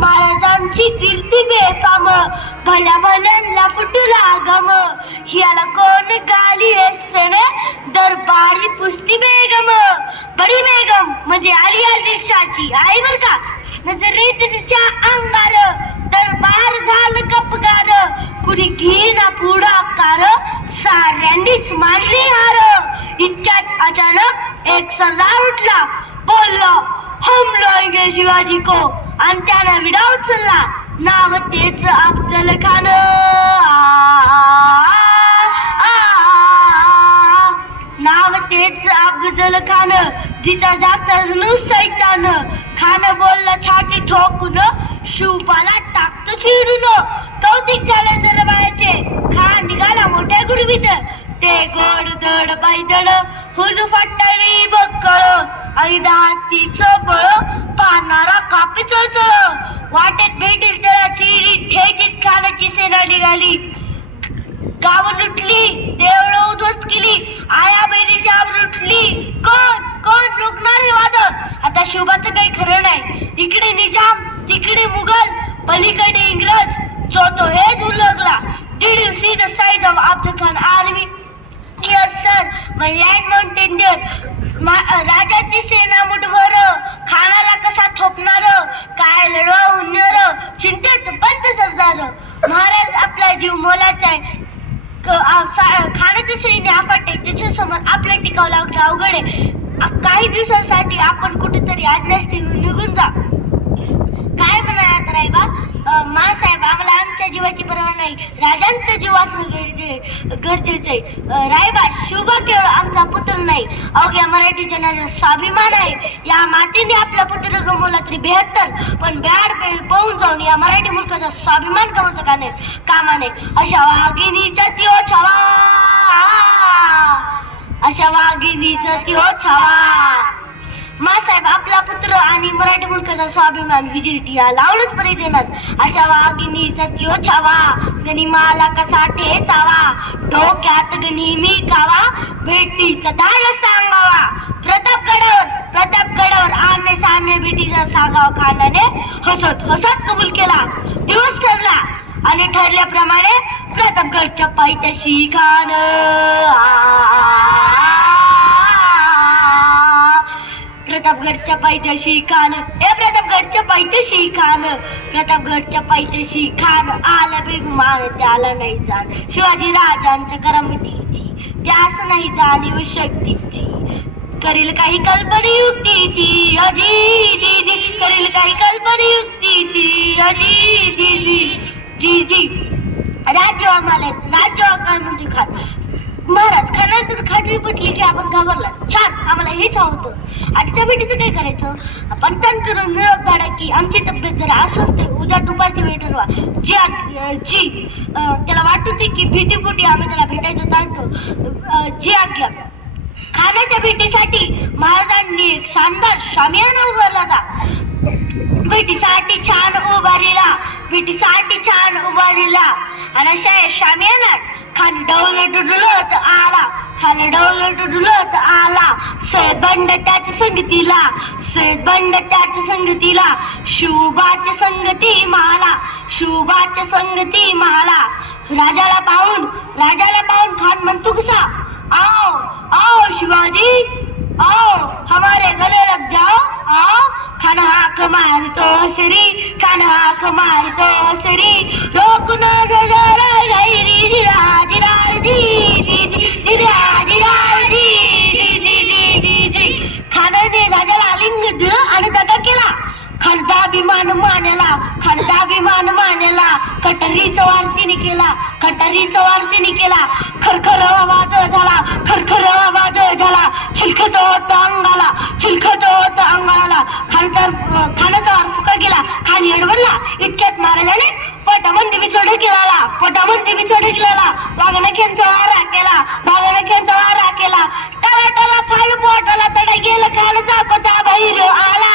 महाराजांची कीर्ती बेफाम भल्या भल्यांना फुटला गम याला कोण गाली सेने दरबारी पुस्ती बेगम. बडी बेगम म्हणजे आली आदिशाची. आई बर का? नजरेत तिच्या अंगार. दरबार झालं गपगार. कुणी घेना पुढाकार साऱ्यांनीच मानली हार. इतक्यात अचानक एक सरदार उठला. बोलला हम शिवाजी को आणि त्यानं विडा उचलला नाव तेच अफजल खान. नाव तेच अफजल खान. जिचा जातच नुसैतान खान बोलला छाती ठोकून शिवपाला टाकतो चिडून. कौतिक झाले दरबाराचे. खान निघाला मोठ्या गुरुबीत ते गोड दड पायदड हुजू फाटा आई बळ पाहणारा कापी चळचळ वाटेत भेटील त्याला चिरी ठेचीत खानाची सेना निघाली गाव लुटली देवळ उद्ध्वस्त केली. आया बहिणीची आब लुटली. कोण कोण रोखणार हे वादळ? आता शिवबाचं काही खरं नाही. इकडे निजाम तिकडे मुघल पलीकडे इंग्रज. जो तो हेच उलगला. Did you see the size of Abdul Khan? Yes, sir. But राजाची सेना मुठभर खानाला कसा थोपणार काय लढवा उन्नर चिंतेत बंद सरदार. महाराज आपला जीव मोलाचा आहे. क- सा- सैन्य आपटे त्याच्यासमोर आपल्या टिकावला लागलं अवघड आहे. काही दिवसांसाठी आपण कुठेतरी आज्ञास्थी निघून जा. काय म्हणाला रायबा? मासाहेब आम्हाला आमच्या जीवाची परवा नाही. राजांचा जीव असणं गरजे- गरजेचं आहे. रायबा शिवबा केवळ आमचा पुत्र नाही. अवघ्या मराठी जनाचा स्वाभिमान आहे. या मातीने आपला पुत्र गमवला तरी बेहत्तर. पण बॅड पेळ पाहून जाऊन या मराठी मुलकाचा स्वाभिमान गमवतं का नाही? कामा नाही अशा वाघिणीचा त्यो हो छवा. अशा वाघिणीचा त्यो हो छवा. मासाहेब आपला पुत्र आणि मराठी मुलकाचा स्वाभिमान विजिटिया लावूनच परी देणार. अशा वाघिनी त्यो छावा गनिमाला कसा ठेचावा डोक्यात गणी मी कावा भेटीचा धाड सांगावा. प्रतापगडावर प्रतापगडावर आमने सामने भेटीचा सागाव खानाने हसत हसत कबूल केला. दिवस ठरला आणि ठरल्याप्रमाणे प्रतापगडच्या पायथ्याशी खान प्रतापगडच्या पायथ्याशी खान. हे प्रतापगडच्या पायथ्याशी खान. प्रतापगडच्या पायथ्याशी खान. आला बेगुमान त्याला नाही जाण. शिवाजी राजांच्या करमतीची त्यास नाही जाणीव शक्तीची. करील काही कल्पना युक्तीची अजी जी जी करील काही कल्पना युक्तीची अजी जी जी जी जी राज्य आम्हाला राज्य म्हणजे खान. महाराज खाना तर खाटी पटली की आपण घाबरला छान आम्हाला हेच हवं आजच्या भेटीचं काय करायचं? आपण तण करून निरोप धाडा की आमची तब्येत जरा अस्वस्थ आहे. उद्या दुपारची वेळ ठरवा. जी आ- जी त्याला वाटत होते की भेटीपोटी आम्ही त्याला भेटायचं चालतो. जी आज्ञा. खाण्याच्या भेटीसाठी महाराजांनी एक शानदार शामियाना उभारला होता. भेटीसाठी छान उभारीला. भेटीसाठी छान उभारीला आणि अशा या शामियानात खाली डवलट डुलत आला. खाली डवलट डुलत आला. सैबंड त्याच्या संगतीला. सैबंड त्याच्या संगतीला. शिवबाच्या संगती माला. शिवबाच्या संगती माला. राजाला पाहून राजाला पाहून खान म्हणतो कसा? आओ आओ शिवाजी आओ हमारे गले लग जाओ. खटारीचा वारतीने केला खटारीचा वारतीने केला खरखर आवाज झाला खरखर वाज झाला चिलखत होत अंगाला चिलखत होत अंगाला. खानचा खानाचा वार फुका गेला खान अडवडला इतक्यात महाराजाने पोटामध्ये बिचोडे केला पोटामध्ये बिचोडे केला वाघाने खेंचा वारा केला वाघाने खेंचा वारा केला. टला टला खाल पोटाला तडा गेला खानचा कोता बाहेर आला